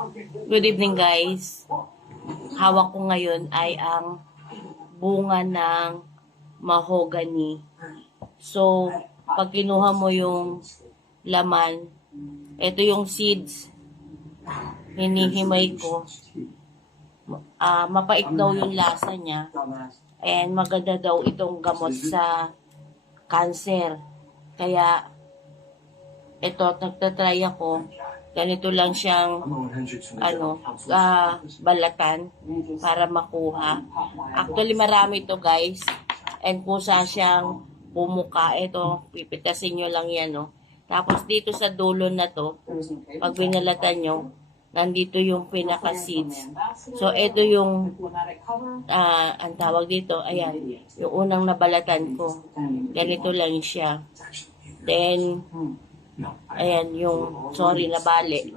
Good evening guys. Hawak ko ngayon ay ang bunga ng mahogany. So, pag kinuha mo yung laman, ito yung seeds. Hinihimay ko. Ah, mapait daw yung lasa niya. And maganda daw itong gamot sa cancer. Kaya, ito, nagtatry ako. Ganito lang siyang ano, ah, balatan para makuha. Actually, marami to guys. And kusa siyang bumuka. Ito, pipitasin nyo lang yan, no. Tapos dito sa dulo na to, pag binalatan nyo, nandito yung pinaka-seeds. So, ito yung, ah, ang tawag dito, ayan, yung unang nabalatan ko. Ganito lang siya. Then, ayan, yung, sorry, nabali.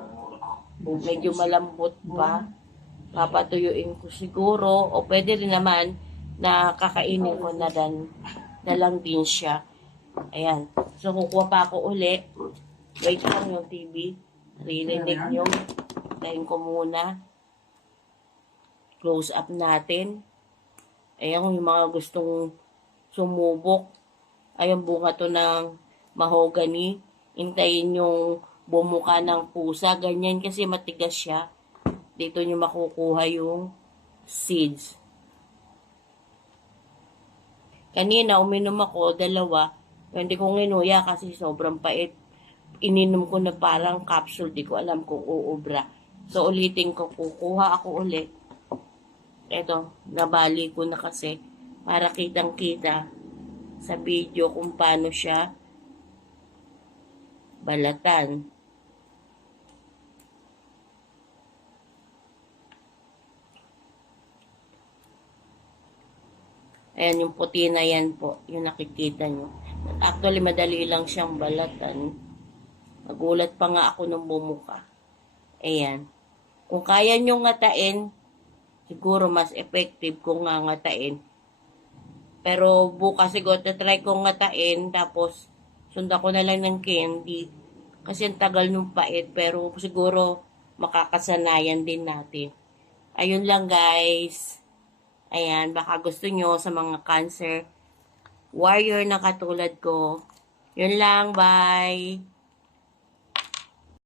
Medyo malambot pa. Papatuyuin ko siguro, o pwede rin naman na kakainin ko na, dan, na lang din siya. Ayan. So, kukuha pa ako uli. Wait lang yung TV. Ririnig nyo. Tayin ko muna. Close up natin. Ayan, yung mga gustong sumubok. Ayan, bunga to ng mahogany. Hintayin yung bumuka ng pusa. Ganyan kasi matigas siya. Dito nyo makukuha yung seeds. Kanina, uminom ako, dalawa. Hindi ko nginuya kasi sobrang pait. Ininom ko na parang capsule. Di ko alam kung uubra. So, ulitin ko. Kukuha ako ulit. Eto, nabali ko na kasi. Para kitang-kita sa video kung paano siya balatan. Ayan, yung puti na yan po, yung nakikita nyo. Actually, madali lang siyang balatan. Nagulat pa nga ako nung bumuka. Ayan. Kung kaya nyo ngatain, siguro mas effective kung nga ngatain. Pero bukas siguro, try kong ngatain, tapos sundan ko na lang ng candy. Kasi ang tagal nung pait, pero siguro makakasanayan din natin. Ayun lang guys. Ayan, baka gusto nyo sa mga cancer warrior na katulad ko. Yun lang, bye!